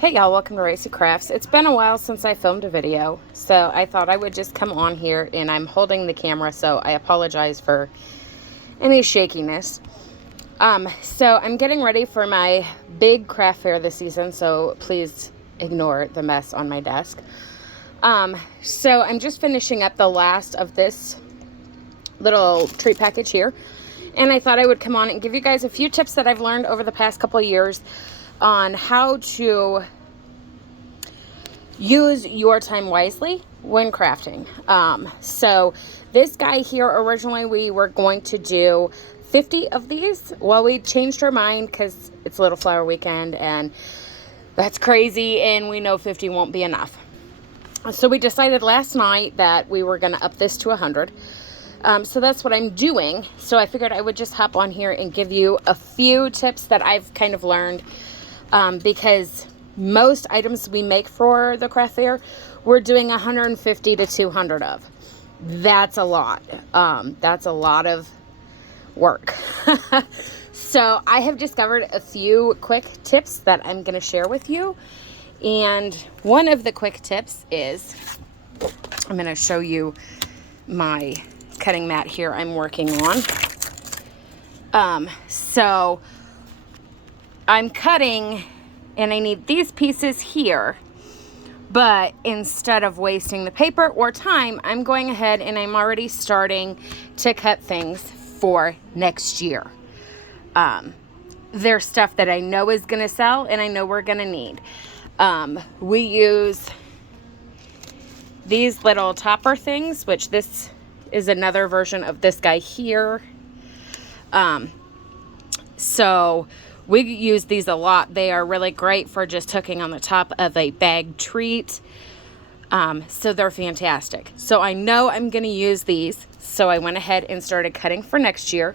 Hey y'all, welcome to Racy Crafts. It's been a while since I filmed a video, so I thought I would just come on here, and I'm holding the camera, so I apologize for any shakiness. So I'm getting ready for my big craft fair this season, so please ignore the mess on my desk. So I'm just finishing up the last of this little treat package here, and I thought I would come on and give you guys a few tips that I've learned over the past couple of years on how to use your time wisely when crafting. So this guy here, originally we were going to do 50 of these. Well, we changed our mind because it's Little Flower Weekend and that's crazy, and we know 50 won't be enough. So we decided last night that we were going to up this to 100. So that's what I'm doing. So I figured I would just hop on here and give you a few tips that I've kind of learned, because most items we make for the craft fair, we're doing 150 to 200 of. That's a lot. That's a lot of work. So I have discovered a few quick tips that I'm going to share with you. And one of the quick tips is, I'm going to show you my cutting mat here I'm working on. So I'm cutting and I need these pieces here, but instead of wasting the paper or time, I'm going ahead and I'm already starting to cut things for next year. There's stuff that I know is going to sell and I know we're going to need. We use these little topper things, which this is another version of this guy here. So we use these a lot. They are really great for just hooking on the top of a bagged treat. So they're fantastic. So I know I'm going to use these. So I went ahead and started cutting for next year.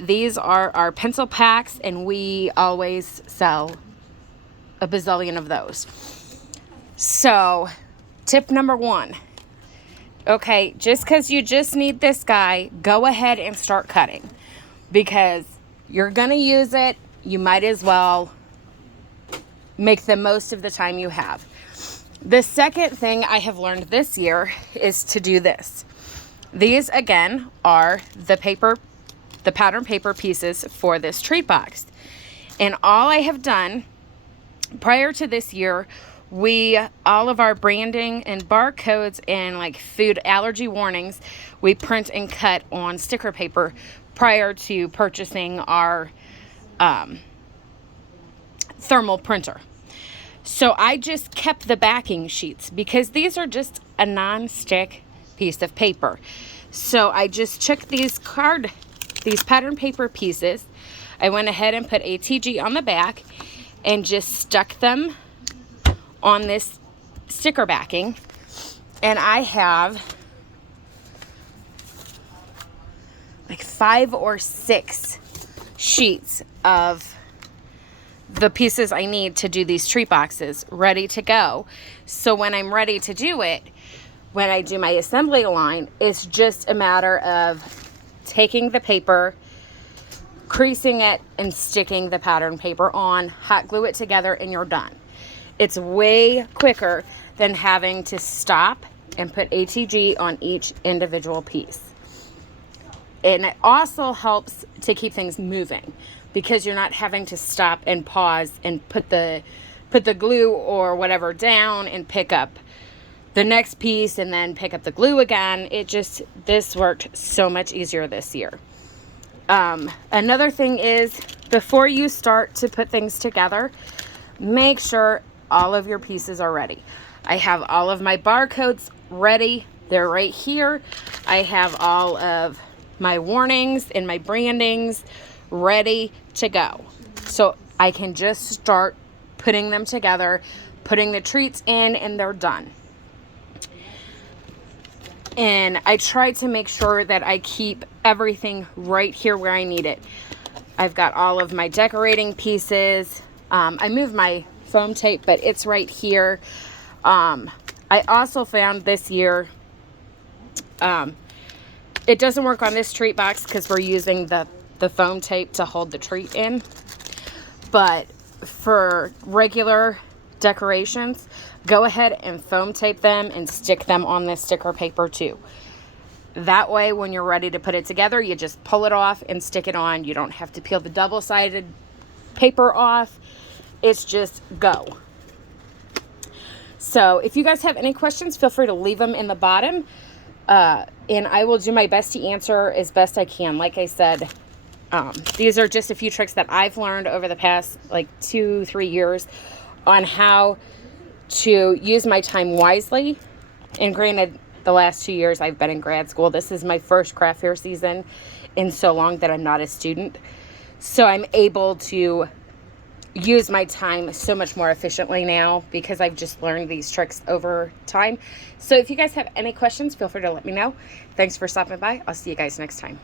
These are our pencil packs, and we always sell a bazillion of those. So tip number one. Okay, just because you just need this guy, go ahead and start cutting, because you're going to use it. You might as well make the most of the time you have. The second thing I have learned this year is to do this. These, again, are the pattern paper pieces for this treat box. And all I have done prior to this year, all of our branding and barcodes and like food allergy warnings, we print and cut on sticker paper prior to purchasing our thermal printer. So I just kept the backing sheets because these are just a non-stick piece of paper. So I just took these pattern paper pieces, I went ahead and put ATG on the back and just stuck them on this sticker backing. And I have like 5 or 6 sheets of the pieces I need to do these treat boxes ready to go. So when I'm ready to do it, when I do my assembly line, it's just a matter of taking the paper, creasing it, and sticking the pattern paper on, hot glue it together, and you're done. It's way quicker than having to stop and put ATG on each individual piece. And it also helps to keep things moving because you're not having to stop and pause and put the glue or whatever down and pick up the next piece and then pick up the glue again. This worked so much easier this year. Another thing is, before you start to put things together, make sure all of your pieces are ready. I have all of my barcodes ready. They're right here. I have all of my warnings and my brandings ready to go. So I can just start putting them together, putting the treats in, and they're done. And I try to make sure that I keep everything right here where I need it. I've got all of my decorating pieces. I moved my foam tape, but it's right here. I also found this year, it doesn't work on this treat box because we're using the foam tape to hold the treat in. But for regular decorations, go ahead and foam tape them and stick them on this sticker paper too. That way, when you're ready to put it together, you just pull it off and stick it on. You don't have to peel the double-sided paper off. It's just go. So if you guys have any questions, feel free to leave them in the bottom. And I will do my best to answer as best I can. Like I said, these are just a few tricks that I've learned over the past like 2-3 years on how to use my time wisely. And granted, the last 2 years I've been in grad school. This is my first craft fair season in so long that I'm not a student. So I'm able to use my time so much more efficiently now because I've just learned these tricks over time. So if you guys have any questions, feel free to let me know. Thanks for stopping by. I'll see you guys next time.